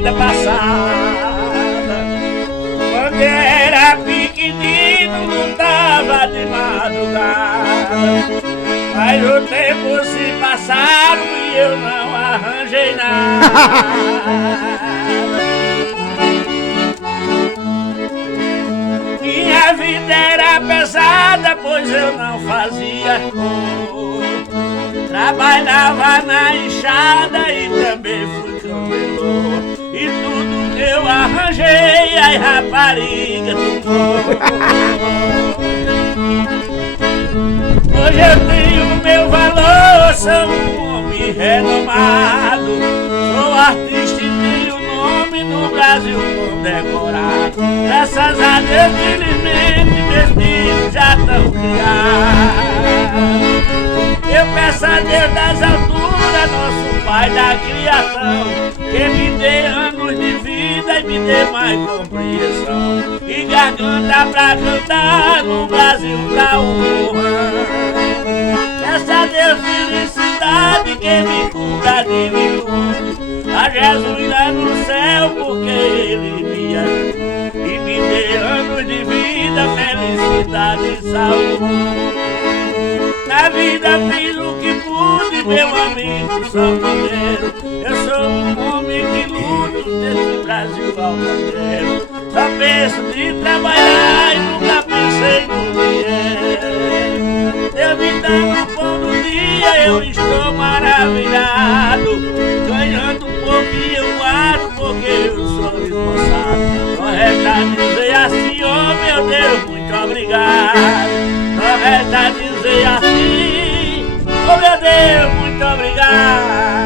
vida passada. Quando era pequenino lutava de madrugada, mas o tempo se passaram e eu não arranjei nada. Minha vida era pesada, pois eu não fazia cor. Trabalhava na enxada e também fui camelô. E tudo que eu arranjei, as raparigas tomou. Hoje eu tenho meu valor, sou um homem renomado. Sou artista e tenho nome no Brasil condecorado. Graças a Deus, felizmente, meus filhos já estão criados. Eu peço a Deus das alturas, nosso Pai da criação, que me dê anos de vida e me dê mais compreensão, e garganta pra cantar no Brasil pra honrar. Peço a Deus felicidade, que me cubra de virtude, a Jesus lá no céu, porque Ele me ama, e me dê anos de vida, felicidade e saúde. Na vida fiz o que pude, meu amigo sanfoneiro. Eu sou um homem que luto desse Brasil altaneiro. Só penso de trabalhar e nunca pensei no dinheiro. Eu me dando o pão do dia, eu estou maravilhado. Ganhando um pouquinho eu guardo, porque eu sou esforçado. Só resta dizer assim, oh meu Deus, muito obrigado. Só resta dizer assim, oh meu Deus, muito obrigado.